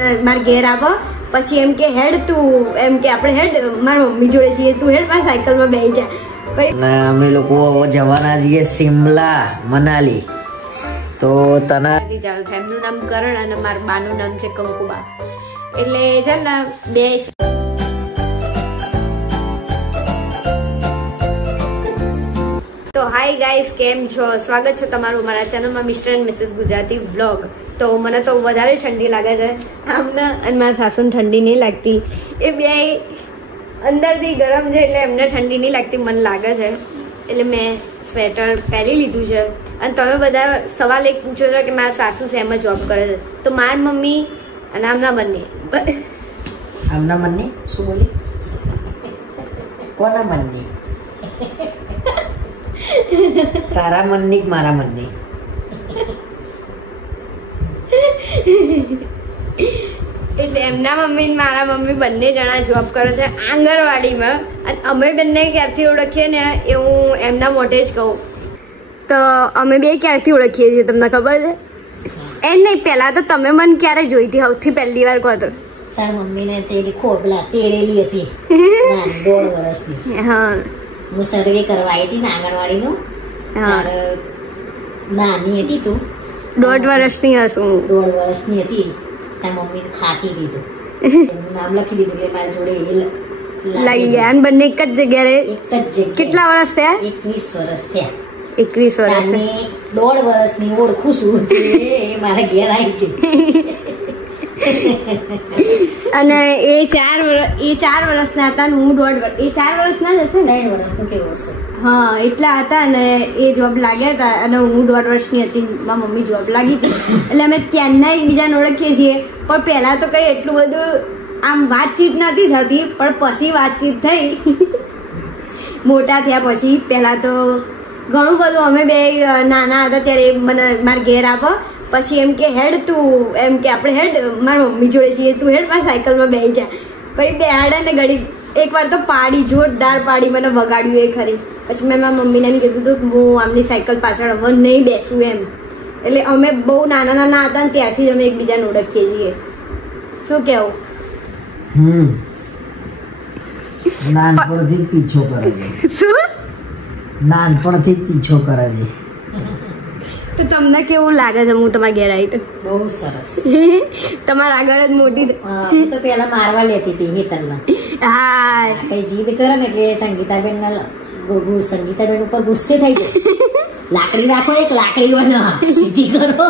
મારા ઘેર આવો પછી એમ કે હેડ તું એમ કે આપણે હેડ મારા મમ્મી જોડે છીએ તું હેડ મારા સાયકલમાં બેસી જા. અમે લોકો જવાના છીએ સિમલા મનાલી. તો તને એમનું નામ કરણ અને મારા બાનું નામ છે કંકુબા. એટલે છે ને બે તો હાય ગાઈસ, કેમ છો? સ્વાગત છે તમારું મારા ચેનલમાં Mr and Mrs Gujarati vlog. તો મને તો વધારે ઠંડી લાગે છે આમને, અને મારા સાસુને ઠંડી નહીં લાગતી. એ બે અંદરથી ગરમ છે એટલે એમને ઠંડી નહીં લાગતી, મને લાગે છે એટલે મેં સ્વેટર પહેરી લીધું છે. અને તમે બધા સવાલ એક પૂછો છો કે મારા સાસુ શેમાં જોબ કરે છે. તો મારી મમ્મી અને આમના બંને આમના બંને શું બોલી? કોના બંને? તારા મનની મારા મનની? એટલે એમના મમ્મી ને મારા મમ્મી બંને જણા જોબ કરે છે આંગણવાડીમાં. અને અમે બંને ક્યારથી ઓળખીએ ને એ હું એમના મોઢે જ કહું. તો અમે બે ક્યારથી ઓળખીએ છીએ તમને ખબર છે? એમ નહીં, પહેલા તો તમે મને ક્યારે જોઈ હતી સૌથી પહેલી વાર કહો તો? તાર મમ્મીને તેડી ખોબલા તેડેલી હતી 1.5 વર્ષની. હા, હું સર્વે કરવા આવી હતી ને આંગણવાડીનું. નાની હતી તું? 1.5 વર્ષની હશું. 1.5 વર્ષની હતી. તાર મમ્મીને ખાતી દીધું, નામ લખી દીધું એટલે મારી જોડે લઈ ગયા. અને બંને એક જ જગ્યાએ? એક જ જગ્યાએ. કેટલા વર્ષ થયા? 21 વર્ષ થયા. 21 વર્ષ. 1.5 વર્ષની ઓળખું છું, એ મારા ઘેર આવી છે. અને એ 4 વર્ષના હતા ને હું 1.5 વર્ષ. એ 4 વર્ષના જ હશે ને? 3 વર્ષનું કેવું હશે? હા, એટલા હતા. અને એ જોબ લાગ્યા હતા અને હું 1.5 વર્ષની હતી, મારી મમ્મી જોબ લાગી હતી. એટલે અમે ત્યાંના એકબીજાને ઓળખીએ છીએ. પણ પહેલા તો કઈ એટલું બધું આમ વાતચીત નથી થતી, પણ પછી વાતચીત થઈ મોટા થયા પછી. પહેલા તો ઘણું બધું અમે બે નાના હતા ત્યારે મને મારા ઘેર આવો પછી એમ કે હેડ તું એમ કે આપણે હેડ મારા મમ્મી જોડે છીએ તું હેડ મારા સાયકલમાં બેસી જા. પછી બેહાડે ને ઘડી એકવાર તો પાડી, જોરદાર પાડી, મને વગાડ્યું એ ખરી. પછી મેં મારા મમ્મીને એમ કીધું હતું કે હું આમની સાયકલ પાછળ હવે નહીં બેસું એમ. એટલે અમે બહુ નાના હતા ને ત્યારથી જ અમે એકબીજાને ઓળખીએ છીએ. શું કેવું? નાનપણથી પીછો કરે છે. શું? નાનપણથી પીછો કરે છે. તો તમને કેવું લાગે છે હું તમારા ઘેર આવી તો? બહુ સરસ. તમારા આગળ જ મોટી તો પેલા મારવા લેતી હતી હેતલમાં. હા, કઈ જીદ કરે ને એટલે સંગીતાબેન ઉપર ગુસ્સે થઈ જાય. લાકડી રાખો, એક લાકડી બના સીધી કરો.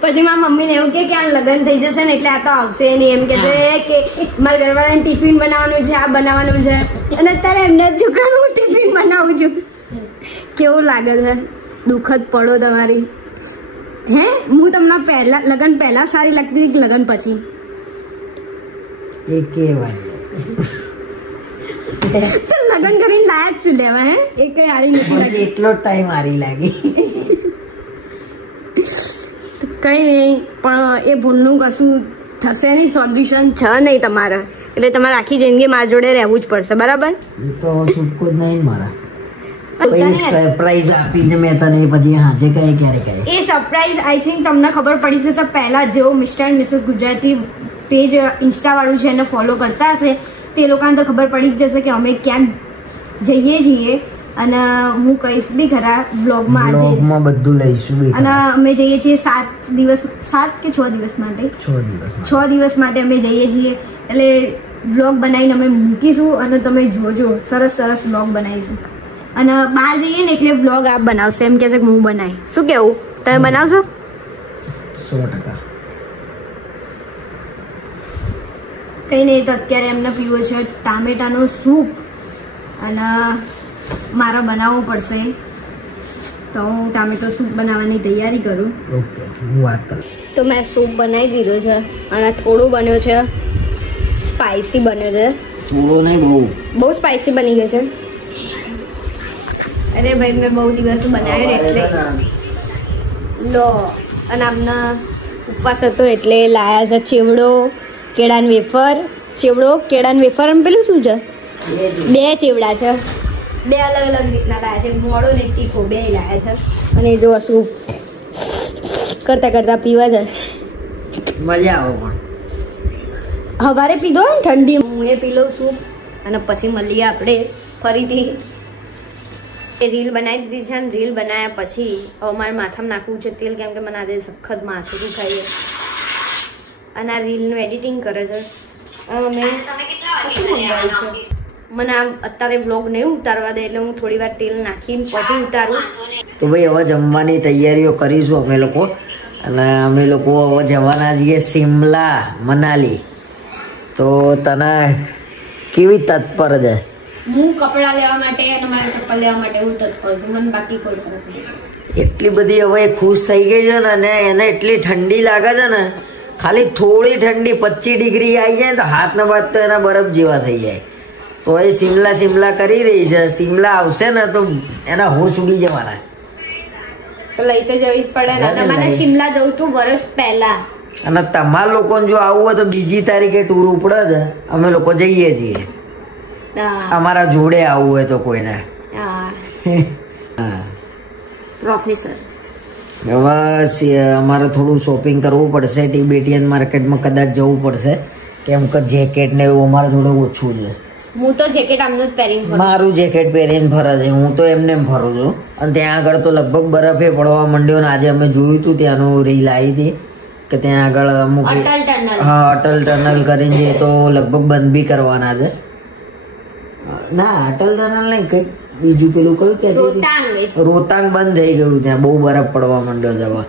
પછી મારા મમ્મીને એવું કે આ લગ્ન થઈ જશે ને એટલે આ તો આવશે નહીં. એમ કે છે કે મારા ઘરવાળાને ટિફિન બનાવવાનું છે, આ બનાવવાનું છે. અને અત્યારે એમને છોકરાનું હું ટિફિન બનાવું છું. કેવું લાગે છે? દુઃખદ પડો તમારી. હે, હું તમને પહેલા લગ્ન પહેલા સારી લાગતી હતી કે લગ્ન પછી? એકે વાત તો લગ્ન કરીને લાયા જ છું લેવા. હે, એ કઈ હારી નથી લાગી. એટલો ટાઈમ હારી લાગી. કઈ નહીં, પણ એ ભૂલનું કશું થશે નહીં, સોલ્યુશન છે નહીં તમારે. એટલે તમારે આખી જિંદગી મારા જોડે રહેવું જ પડશે, બરાબર? એ તો છૂટકો જ નહીં મારા. સરપ્રાઈઝ આપીને મેં તને પછી હાજે કહે ક્યારે કહે. એ સરપ્રાઈઝ આઈ થિંક તમને ખબર પડી જશે પહેલા. જેવો Mr and Mrs Gujarati page insta વાળું છે એને ફોલો કરતા હશે તે લોકોને તો ખબર પડી જ જશે કે અમે ક્યાં જઈએ છીએ. અને હું કહીશ બી ખરા બ્લોગમાં બધું લઈશું. અને અમે જઈએ છીએ 7 દિવસ 7 કે 6 દિવસ માટે. 6 દિવસ માટે અમે જઈએ છીએ. એટલે બ્લોગ બનાવીને અમે મૂકીશું અને તમે જોજો. સરસ સરસ બ્લોગ બનાવીશું. અને બહાર જઈએ ને એટલે વ્લોગ આપ બનાવશે એમ કે છે કે હું બનાવી. શું કેવું, તમે બનાવશો? 100%. કંઈ નહીં, તો અત્યારે એમને પીવો છે ટામેટાનો સૂપ અને મારે બનાવવું પડશે. તો હું ટામેટો સૂપ બનાવવાની તૈયારી કરું. ઓકે, હું વાત કરું. તો મેં સૂપ બનાવી દીધો છે અને થોડું બન્યો છે, સ્પાઇસી બન્યો છે. થોડો નહીં, બહુ સ્પાઇસી બની ગયો છે. અરે ભાઈ, મેં બહુ દિવસ બનાવ્યો એટલે લો. અને આમના ઉપવાસ હતો એટલે લાયા છે ચેવડો, કેળાન વેફર. ચેવડો, કેળાન વેફર અને પેલું શું છે? 2 ચેવડા છે. 2 અલગ અલગ રીતના લાયા છે, મોડો ને તીખો 2 લાયા છે. અને જો સૂપ કરતા કરતા પીવા છે. મજા આવે. પણ હવારે પીધો ને ઠંડી, હું એ પી લઉં સૂપ અને પછી મળીએ આપણે ફરીથી. રીલ બનાવી દીધી છે ને રીલ બનાવ્યા પછી હવે મારે માથામાં નાખવું છે તેલ, કેમ કે મને આજે સખત માથું દુખાય છે અને આ રીલનું એડિટિંગ કરે છે. મને આ અત્યારે બ્લોગ નહીં ઉતારવા દે એટલે હું થોડી વાર તેલ નાખીને પછી ઉતારું. તો ભાઈ હવે જમવાની તૈયારીઓ કરીશું અમે લોકો, અને અમે લોકો હવે જવાના છીએ શિમલા મનાલી. તો તને કેવી તત્પર છે? હું કપડા લેવા માટે અને મારા ચપ્પલ લેવા માટે હું તત્પર છું, મને બાકી કોઈ ફરક નહીં. એટલી બધી હવે ખુશ થઈ ગઈ છે ને, અને એને એટલી ઠંડી લાગે છે ને, ખાલી થોડી ઠંડી 25 ડિગ્રી આવી જાય તો હાથ ને બાદ તો એના બરફ જેવા થઈ જાય. તો એ શિમલા કરી રહી છે. શિમલા આવશે ને તો એના હોશ ઉડી જવાના. તો લઈ તો જવી જ પડે ને. મને શિમલા જવું તું વર્ષ પહેલા. અને તમારા લોકોને જો આવવું હોય તો 2 તારીખે ટૂર ઉપડે છે, અમે લોકો જઈએ છીએ. અમારા જોડે આવવું હોય તો કોઈને. પ્રોફેસર હવે અમારે થોડું શોપિંગ કરવું પડશે. ટિબેટિયન માર્કેટમાં કદાચ જવું પડશે, કેમ કે જેકેટ ને એવું અમારે થોડું ઓછું છે. હું તો જેકેટ આમનું જ પહેરીને મારું જેકેટ પહેરીને ફરે છે, હું તો એમને ફરું છું. અને ત્યાં આગળ તો લગભગ બરફે પડવા માંડ્યો ને આજે અમે જોયું હતું, ત્યાંનું રીલ આવી હતી કે ત્યાં આગળ અમુક અટલ ટનલ કરીને છે તો લગભગ બંધ બી કરવાના છે. ના અટલ ટનલ નહીં, કઈક બીજું પેલું કયું કે રોતાંગ બંધ થઈ ગયું, ત્યાં બહુ બરફ પડવા માંડ્યો છે હવે.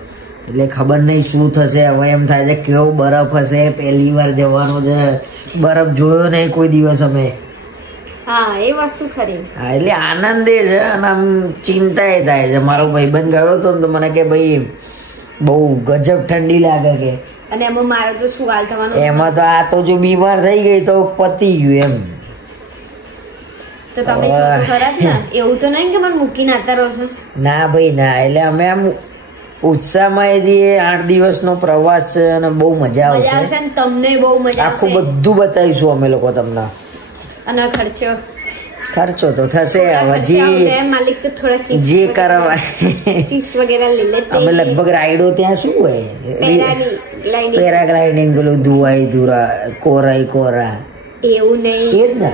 એટલે ખબર નહીં શું થશે હવે. એમ થાય છે કેવો બરફ હશે, પહેલી વાર જવાનું છે, બરફ જોયો નહીં કોઈ દિવસ અમે. હા એ વસ્તુ ખરી. હા એટલે આનંદ એ છે અને આમ ચિંતા એ થાય છે. મારો ભાઈબંધ ગયો હતો ને તો મને કે ભાઈ બહુ ગજબ ઠંડી લાગે કે, અને એમાં મારો તો શું હાલ થવાનો. એમાં તો આ તો જો બીમાર થઈ ગઈ તો પતી ગયું એમ. તો તમે ખરા જ ને, એવું તો નહીં કે મને મૂકીને આવતા રહો છો. ના ભાઈ ના, એટલે અમે આમ ઉત્સાહમાં જે 8 દિવસનો પ્રવાસ છે અને બહુ મજા આવશે. તમને બહુ મજા આવશે. આખું બધું બતાવીશું અમે લોકો તમને. અને ખર્ચો તો થશે હજી, માલિક તો થોડા જે કરવા ચિપ્સ વગેરે લઈ લે. અમે લગભગ રાઈડો ત્યાં શું હોય, પેરાગ્લાઇડિંગ, પેલું દુવાઈ દુરા, કોરા એવું નહીં. એ જ ને.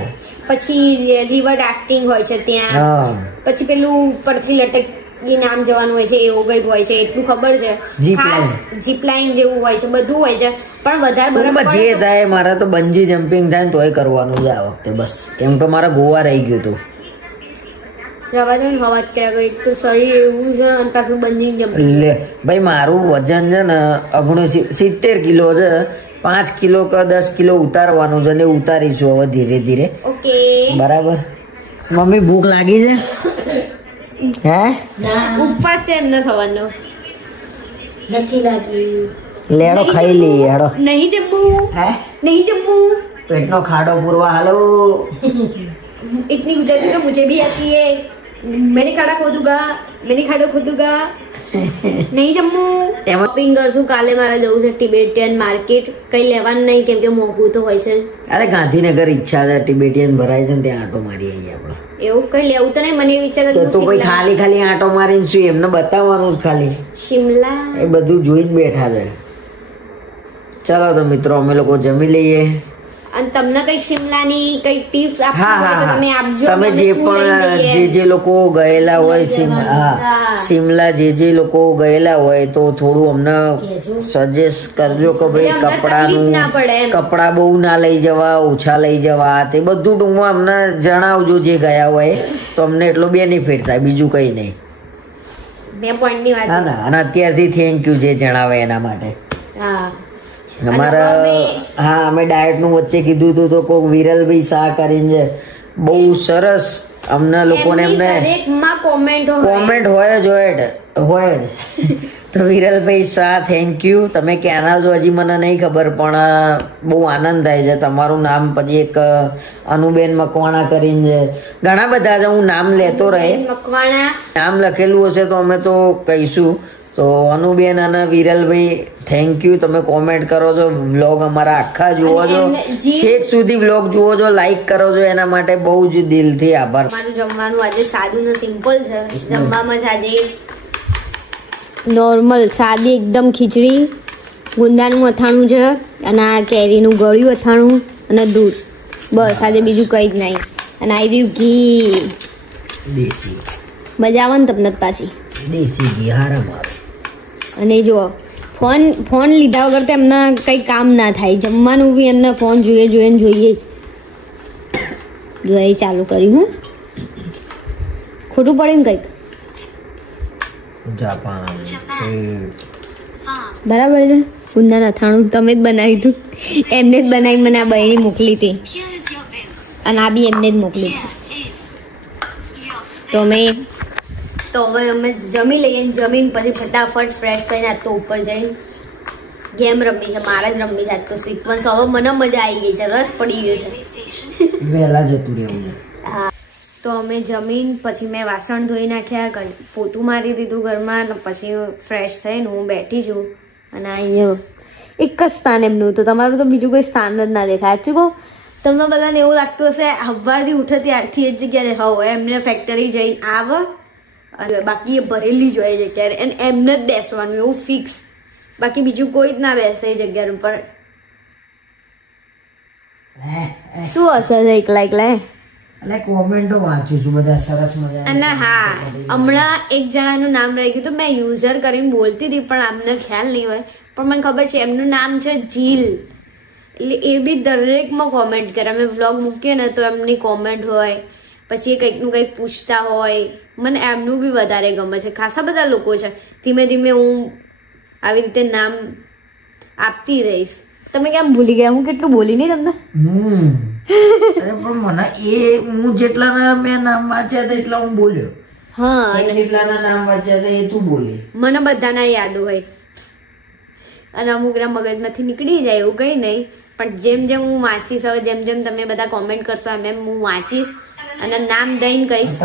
પછી રિવર રાફ્ટિંગ હોય છે ત્યાં, પછી પેલું પરથી લટક નામ જવાનું હોય છે એવું કઈક હોય છે, એટલું ખબર છે. જીપ લાઈન જેવું હોય છે, બધું હોય છે. પણ વધારે બરફ જે થાય, મારા તો બંજી જમ્પિંગ થાય તોય કરવાનું છે આ વખતે બસ, કેમ કે મારા ગોવા રહી ગયું હતું. રવા દો ને, હવા કર્યા ગઈ તો શરીર એવું છે અને પાછું બંજી જમ્પિંગ. ભાઈ મારું વજન છે ને 70 કિલો છે, 5 કિલો કે 10 કિલો ઉતારવાનું છે ને ઉતારીશું હવે ધીરે ધીરે. ઓકે બરાબર. મમ્મી ભૂખ લાગી છે? હે ઉપવાસ છે એમને થવાનો નથી લાગ્યું. લેડો ખાઈ લઈએ. હેડો. નહીં જમવું. હે નહીં જમવું. પેટનો ખાડો પૂરવા. હાલો. इतनी गुजरती तो मुझे भी आती है. मैंने खाड़ा खोदूंगा, मैंने खाड़ो खोदूंगा. નહીં જમવું. શોપિંગ કરશું કાલે. મારે જવું છે ટિબેટિયન માર્કેટ. કઈ લેવાનું નહીં કેમ કે મોંઘું તો હોય છે. અરે ગાંધીનગર ઈચ્છા છે, ટિબેટિયન ભરાય છે ને ત્યાં આટો મારી આવીએ આપણે. એવું કઈ લેવું તો નહીં. મને વિચાર તો કોઈ ખાલી આટો મારીને શું એમને બતાવવાનું જ ખાલી. શિમલા એ બધું જોઈને બેઠા છે. ચાલો તો મિત્રો અમે લોકો જમી લઈએ. અને તમને કઈ શિમલાની કઈ ટિપ્સ આપવી હોય તો તમે આપજો. તમે જે પણ જે લોકો ગયેલા હોય શિમલા, જે લોકો ગયેલા હોય તો થોડું અમને સજેસ્ટ કરજો કે ભાઈ કપડા બહુ ના લઈ જવા, ઓછા લઈ જવા, તે બધું ટૂંકમાં અમને જણાવજો જે ગયા હોય તો અમને એટલો બેનિફિટ થાય, બીજું કઈ નહીં. અને અત્યારથી થેન્ક યુ જે જણાવે એના માટે. અમે ડાયટ નું વચ્ચે કીધું હતું તો કોઈ વિરલભાઈ શાહ કરીને બહુ સરસ અમને લોકોને એમને કોમેન્ટ હોય જ તો વિરલભાઈ શાહ થેન્ક યુ. તમે ક્યાંના છો હજી મને નહીં ખબર, પણ બહુ આનંદ થાય છે. તમારું નામ પછી એક અનુબેન મકવાણા કરીને છે, ઘણા બધા છે, હું નામ લેતો રહે. નામ લખેલું હશે તો અમે તો કહીશું. તો અનુબેન અને વિરલભાઈ થેન્ક યુ. તમે કોમેન્ટ કરો છો, વ્લોગ અમારા આખા જુઓ છો, છેક સુધી વ્લોગ જુઓ છો, લાઈક કરો છો, એના માટે બહુ જ દિલથી આભાર. મારું જમવાનું આજે સાદું ને સિમ્પલ છે. જમવામાં જ આજે નોર્મલ સાદી એકદમ ખીચડી, ગુંદાનું અથાણું છે અને આ કેરીનું ગળ્યું અથાણું અને દૂધ, બસ આજે બીજું કંઈ જ નહીં. અને આવી રહ્યું ઘી દેશી, મજા આવે ને તમને પાછી દેશી ઘી હારામ આવે. અને જો ફોન લીધા વગર તો એમને કંઈ કામ ના થાય. જમવાનું બી એમને ફોન જોઈએ જ. જો એ ચાલુ કર્યું. હું ખોટું પડે ને કંઈક જાપાન બરાબર છે. ગુંદાનું અથાણું તમે જ બનાવ્યું હતું, એમને જ બનાવી મને આ બહેણી મોકલી હતી અને આ બી એમને જ મોકલી હતી. તો અમે જમી લઈએ, જમીન પછી ફટાફટ ફ્રેશ થઈને આજ તો ઉપર જઈને ગેમ રમી છે. મારે જ રમી છે આજ તો સિક્વન્સ. હવે મને મજા આવી ગઈ છે, રસ પડી ગયો છે. વહેલા જતું રહેવું. હા, તો અમે જમીન પછી મેં વાસણ ધોઈ નાખ્યા, પોતું મારી દીધું ઘરમાં, પછી ફ્રેશ થઈને હું બેઠી છું. અને અહીંયા એક જ સ્થાન એમનું, તો તમારું તો બીજું કોઈ સ્થાન જ ના દેખાય. સાચું કહું, તમને બધાને એવું લાગતું હશે સવારથી ઉઠે ત્યારથી એ જ જગ્યાએ હવે એમને ફેક્ટરી જઈને આવે અને બાકી એ ભરેલી જ હોય જગ્યાએ, અને એમને જ બેસવાનું એવું ફિક્સ, બાકી બીજું કોઈ જ ના બેસે એ જગ્યા ઉપર. શું હશે એકલા એટલે કોમેન્ટો વાંચું છું બધા સરસ મજા. અને હા, હમણાં એક જણાનું નામ રહી ગયું તો મેં યુઝર કરીને બોલતી હતી પણ આમને ખ્યાલ નહીં હોય, પણ મને ખબર છે એમનું નામ છે જીલ. એટલે એ બી દરેકમાં કોમેન્ટ કરે. અમે વ્લોગ મૂકીએ ને તો એમની કોમેન્ટ હોય, પછી એ કંઈકનું કંઈક પૂછતા હોય. મને એમનું બી વધારે ગમે છે. ખાસા બધા લોકો છે. ધીમે ધીમે હું આવી રીતે નામ આપતી રહીશ. તમે કેમ ભૂલી ગયા? હું કેટલું બોલી નહીં તમને. અરે પણ મને એ હું જેટલાના મેં નામ વાંચ્યા હતા એટલા હું બોલ્યો. હા, જેટલાના નામ વાંચ્યા હતા એ તું બોલી. મને બધાના યાદ હોય અને અમુકના મગજમાંથી નીકળી જાય એવું કંઈ નહીં, પણ જેમ જેમ હું વાંચીશ, હવે જેમ જેમ તમે બધા કોમેન્ટ કરશો એમ એમ હું વાંચીશ અને નામ દઈને કહીશ.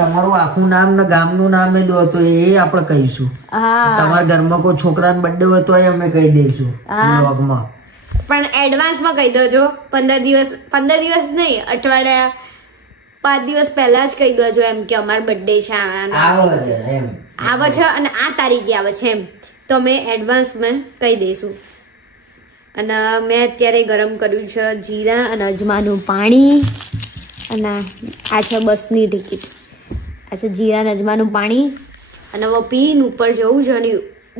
તમારું આખું નામ ને ગામનું નામ દો તો એ આપણે કહીશું. તમારા ઘરમાં કોઈ છોકરાનો બર્થડે હોય તો અમે કહી દઈશું વ્લોગમાં. પણ એડવાન્સમાં કહી દેજો. 15 દિવસ નહીં, અઠવાડિયા 5 દિવસ પહેલા જ કહી દેજો એમ કે અમારો બર્થડે છે, આવે છે અને આ તારીખે આવે છે એમ, તો અમે એડવાન્સમાં કહી દઈશું. અને મેં અત્યારે ગરમ કર્યું છે જીરા અને અજમાનું પાણી. અને આ છે બસની ટિકિટ. આ છે જીરા અને અજમાનું પાણી. અને હવે પીને ઉપર જવું છે અને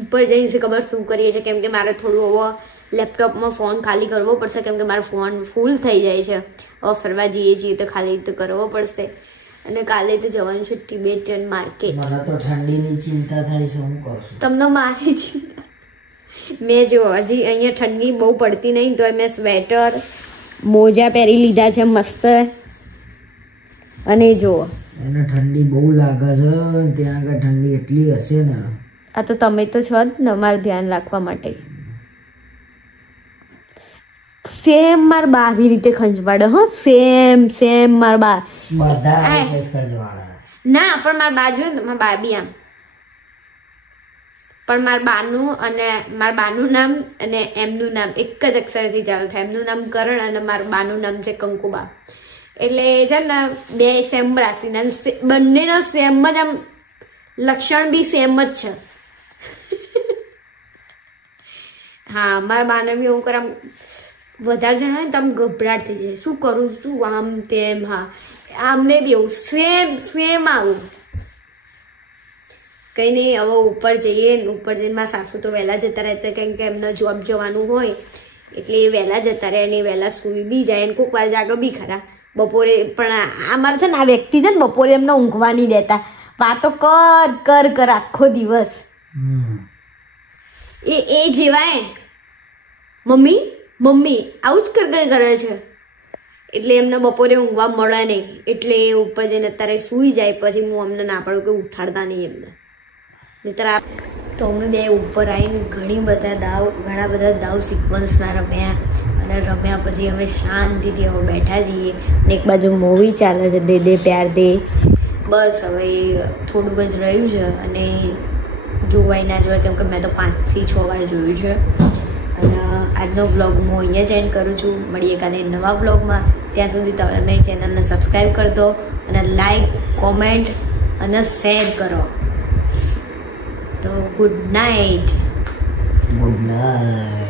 ઉપર જઈને ખબર શું કરીએ છીએ, કેમ કે મારે થોડું હવે લેપટોપમાં ફોન ખાલી કરવો પડશે, કેમ કે મારો ફોન ફૂલ થઈ જાય છે. હવે ફરવા જઈએ છીએ તો ખાલી તો કરવો પડશે. અને કાલે તો જવાનું છે ટિબેટન માર્કેટ. મને તો ઠંડીની ચિંતા થાય છે, હું કરશું. તમને મારી ચિંતા? મેં જો હજી અહીંયા ઠંડી બહુ પડતી નહીં તો મેં સ્વેટર મોજા પહેરી લીધા છે મસ્ત. અને જો એને ઠંડી બહુ લાગે છે, ત્યાં આગળ ઠંડી એટલી હશે ને. આ તો તમે તો છો જ ને મારું ધ્યાન રાખવા માટે. સેમ માર બા આવી રીતે ખંજવાડે. હો, સેમ માર બા બધા ના, પણ માર બા જોયું ને, માર બા બી આમ. પણ મારા બાનું નામ અને એમનું નામ એક જ અક્ષરથી ચાલુ થાય. એમનું નામ કરણ અને મારા બાનું નામ છે કંકુબા. એટલે છે ને બે સેમ રાશિના, બંનેનો સેમ જ આમ લક્ષણ બી સેમ જ છે. હા, મારા બાને બી હું કર આમ વધારે જણ હોય ને તો આમ ગભરાટ થઈ જાય, શું કરું શું આમ તેમ. હા, આમને બી એવું સેમ આવું. કંઈ નહીં, હવે ઉપર જઈએ. ઉપર જઈને મારા સાસુ તો વહેલા જતા રહેતા, કેમ કે એમને જોબ જવાનું હોય એટલે એ વહેલા જતા રહે અને વહેલા સૂઈ બી જાય અને કોઈક વાર જાગે બી ખરા બપોરે. પણ અમારે છે ને આ વ્યક્તિ છે ને બપોરે એમને ઊંઘવા નહીં દેતા, વાતો કર આખો દિવસ. એ જેવાય મમ્મી આવું જ કરે છે, એટલે એમને બપોરે ઊંઘવા મળે નહીં. એટલે એ ઉપર જઈને અત્યારે સૂઈ જાય. પછી હું અમને ના પાડું કે ઉઠાડતા નહીં એમને. તો અમે બે ઉપર આવીને ઘણા બધા દાવ સિક્વન્સના રમ્યા અને રમ્યા પછી અમે શાંતિથી હવે બેઠા છીએ. એક બાજુ મૂવી ચાલે છે દે દે પ્યાર દે. બસ હવે થોડુંક જ રહ્યું છે અને જોવાય ના જોવાય, કેમ કે મેં તો 5 થી 6 વાર જોયું છે. અને આજનો વ્લોગ હું અહીંયા જ એન્ડ કરું છું. મળીએ કાલે નવા વ્લોગમાં. ત્યાં સુધી તમે ચેનલને સબસ્ક્રાઈબ કરી દો અને લાઈક, કોમેન્ટ અને શેર કરો. તો ગુડ નાઇટ. Good night.